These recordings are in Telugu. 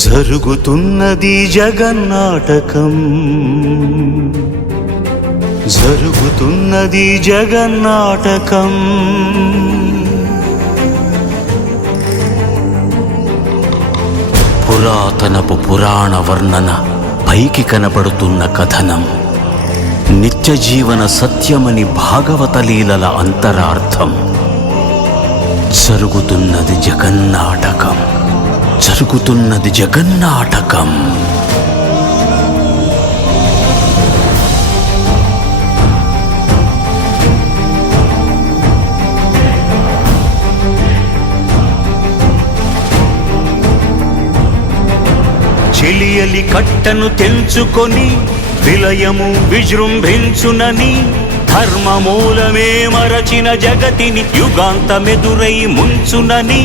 జరుగుతున్నది జగన్నాటకం, జరుగుతున్నది జగన్నాటకం. పురాతనపు పురాణ వర్ణన, పైకి కనబడుతున్న కథనం, నిత్య జీవన సత్యమని భాగవత లీలల అంతరార్థం. జరుగుతున్నది జగన్నాటకం, జరుగుతున్నది జగన్నాటకం. చెలియలి కట్టను తెంచుకొని విలయము విజృంభించునని, ధర్మమూలమే మరచిన జగతిని యుగాంతమెదురై ముంచునని,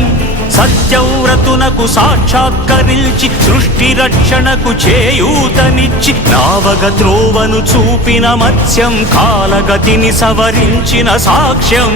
సత్యవ్రతునకు సాక్షాత్కరించి సృష్టి రక్షణకు చేయూతనిచ్చి నావగ త్రోవను చూపిన మత్స్యం, కాలగతిని సవరించిన సాక్ష్యం.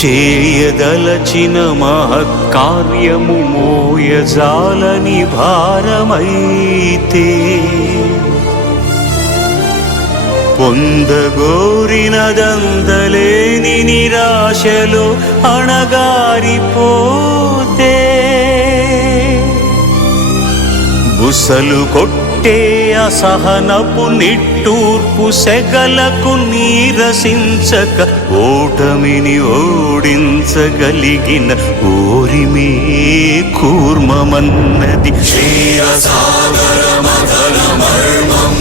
చేయదలచిన మహత్కార్యము మోయజాలని భారమైతే, పొందగోరినదందలేని నిరాశలో అణగారిపోతే, బుసలు కొట్టే అసహనపు నిట్టూర్పు సెగలకు నీరసించక, ఓటమిని ఓడించగలిగిన ఓరిమే కూర్మమన్నది క్షీరసాగర మదన మర్మం.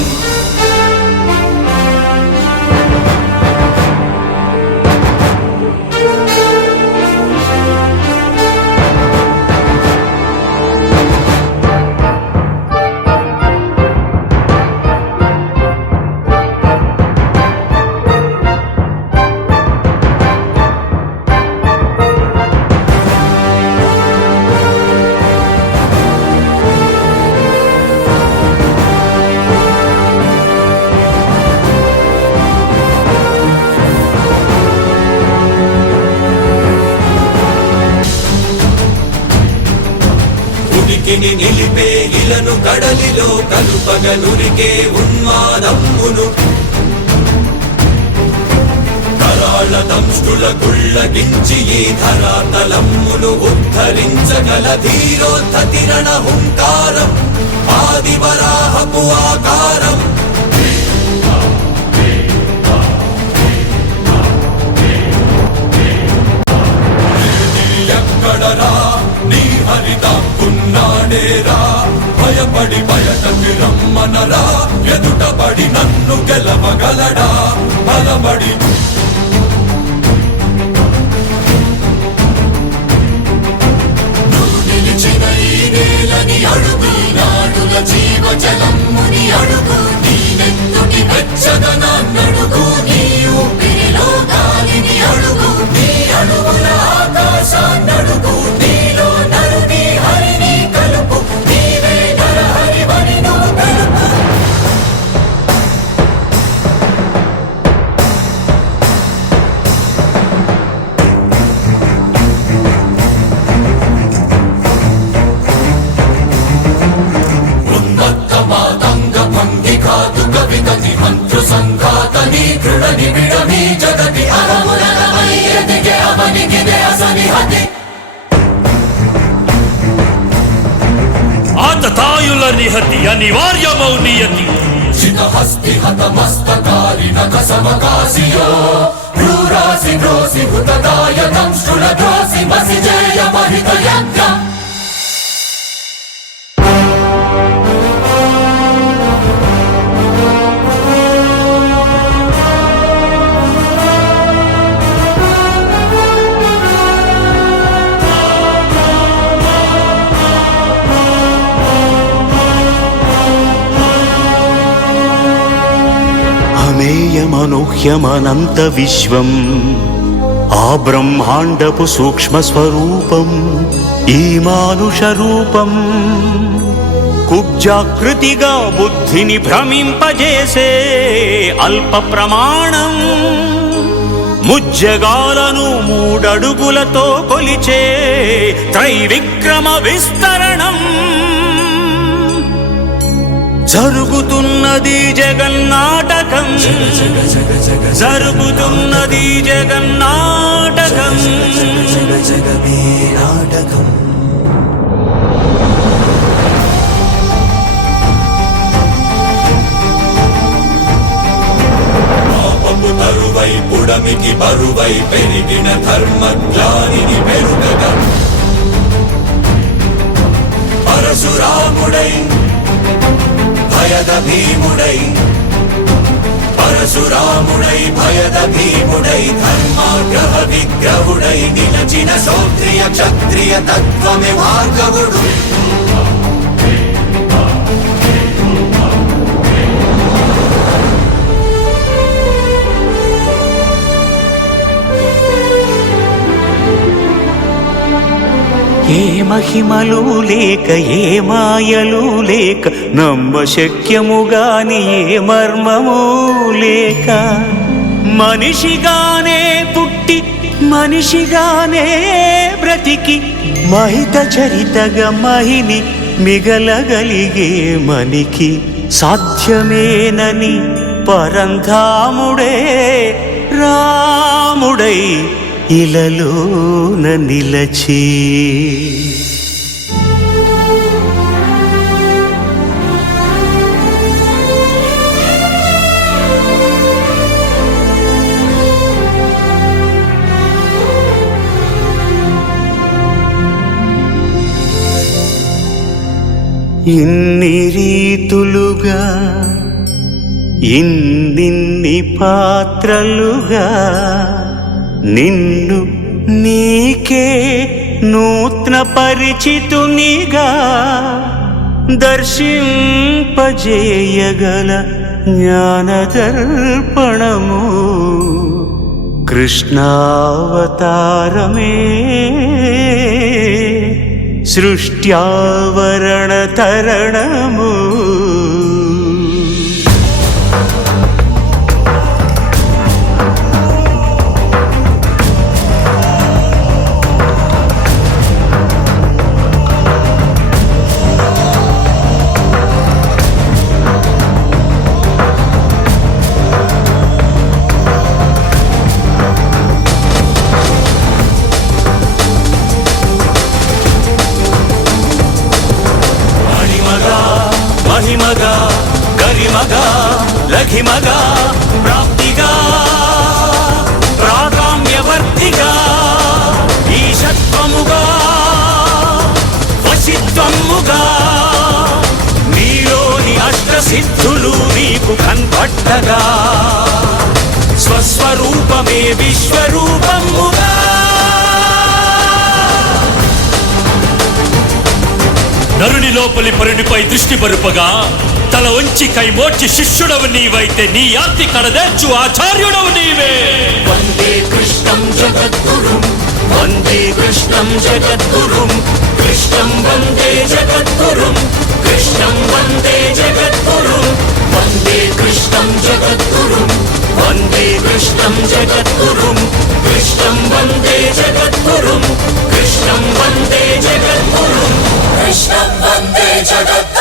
నిలిపే ఇలను కడలిలో కలుపగలురికే ఉన్మాదమ్మును, కరాళ దంష్టుల గుళ్ళగించి ఈ ధరాతలమ్మును ఉద్ధరించగల ధీరోద్ధతిరణ హుంకారం, ఆదివరాహపు ఆకారం. ఎక్కడరా నీ హరితాకున్నాడేరా, భయపడి బయటకి రమ్మనరా, ఎదుటపడి నన్ను గెలవగలడా బలపడి. నువ్వు నిలిచిన ఈ నేలని అడుగు, నాడుల జీవజలమ్ముని అడుగు, నీ నెత్తుటి వెచ్చదనాన్నడుగు, నీ ఊపిరిలో గాలిని అడుగు, నీ అడుగుల ఆకాశాన్నడుగు, నీలో నరుని హరిని కలుపు, నీవే నరహరివని నువ్వు తెలుపు. ఉన్మత్త మాతంగ భంగి కాదు కవితని మంత్రు సంఘాతని దృఢ నిబిడమీ జగతి అరములమై ఎదిగే అవనిగిదే అసని హతి. ఆతతాయుల నిహతి అనివార్యమౌ నియతి, చితహస్తి హతమస్తకారి నకసమకాసియో, భ్రూరాసి ద్రోసి హుతదాయ దంష్టుల ద్రోసి మసిజేయ మహిత యజ్ఞం. అనూహ్యమనంత విశ్వం ఆ బ్రహ్మాండపు సూక్ష్మ స్వరూపం ఈ మానుష రూపం కుబ్జాకృతిగా బుద్ధిని భ్రమింపజేసే అల్ప ప్రమాణం ముజ్జగాలను మూడడుగులతో కొలిచే త్రైవిక్రమ విస్తరణం జరుగుతున్నది జగన్నాటకం జరుగుతున్నది జగన్నాటకం జగమే నాటకం పాపము తరువై పుడమికి బరువై పెరిగిన ధర్మజ్ఞానిని పెరుగగా పరశురాముడై భయద భీముడై పరశురాముడై భయద భీముడై ధర్మాగ్రహ విగ్రహుడై నిలచిన సౌత్రియ క్షత్రియ తత్వమే భార్గవుడు ఏ మహిమలు లేక ఏ మాయలు లేక నమ్మశక్యముగాని ఏ మర్మము లేక మనిషిగానే పుట్టి మనిషిగానే బ్రతికి మహిత చరితగా మహిని మిగలగలిగే మనికి సాధ్యమేనని పరంధాముడే రాముడై ఇలలోన నిలచి ఇన్ని రీతులుగా ఇన్నిన్ని పాత్రలుగా నిన్ను నీకే నూత్న పరిచితునిగా దర్శింపజేయగల జ్ఞానదర్పణము కృష్ణావతారమే సృష్ట్యావరణ తరణము మహిమగా గరిమగా లఘిమగా ప్రాప్తిగా ప్రాకామ్యవర్తిగా ఈశత్వముగా వశిత్వముగా నీలోని అష్టసిద్ధులు నీకు కన్పట్టగా స్వస్వరూపమే విశ్వరూపముగా నరుని లోపలి పరునిపై దృష్టి బరుపగా తల వంచి కైమోర్చి శిష్యుడవు నీవైతే నీ ఆర్తి కడదేర్చు ఆచార్యుడవు నీవే వందే కృష్ణం జగద్గురుం వందే కృష్ణం జగద్గురుం కృష్ణం వందే జగద్గురుం కృష్ణం వందే జగద్గురుం వందే కృష్ణం జగద్గురుం వందే కృష్ణం జగద్గురుం కృష్ణం వందే జగద్గురుం కృష్ణం వందే జగద్గురుం కృష్ణం వందే జగద్గురుం